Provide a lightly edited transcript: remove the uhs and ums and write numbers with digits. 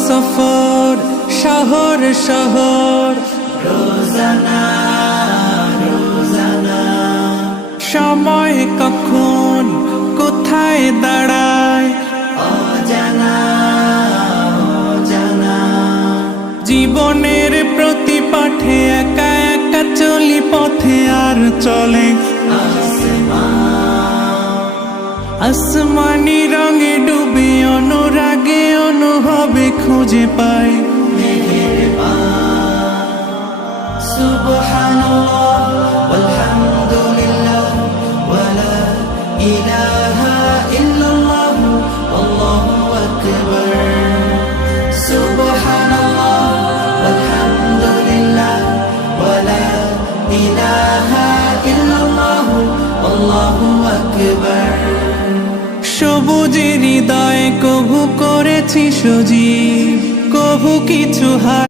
সফর শহর শহর রোজানা রোজানা সময় কখন কোথায় দাঁড়ায় অজানা অজানা জীবনের প্রতি পাঠে একা একা চলি পথে আর চলে আসমানি রঙে ডুবে অনুরাগে অনুভবে খুঁজে পাই সুবহানাল্লাহ ওয়ালহামদুলিল্লাহ ওয়ালা ইলাহা ইল্লাল্লাহ আল্লাহু আকবার সুবহানাল্লাহ ওয়ালহামদুলিল্লাহ ওয়ালা ইলাহা ইল্লাল্লাহ আল্লাহু আকবার সবুজের হৃদয়ে কভু করেছি সজীব কভু কিছু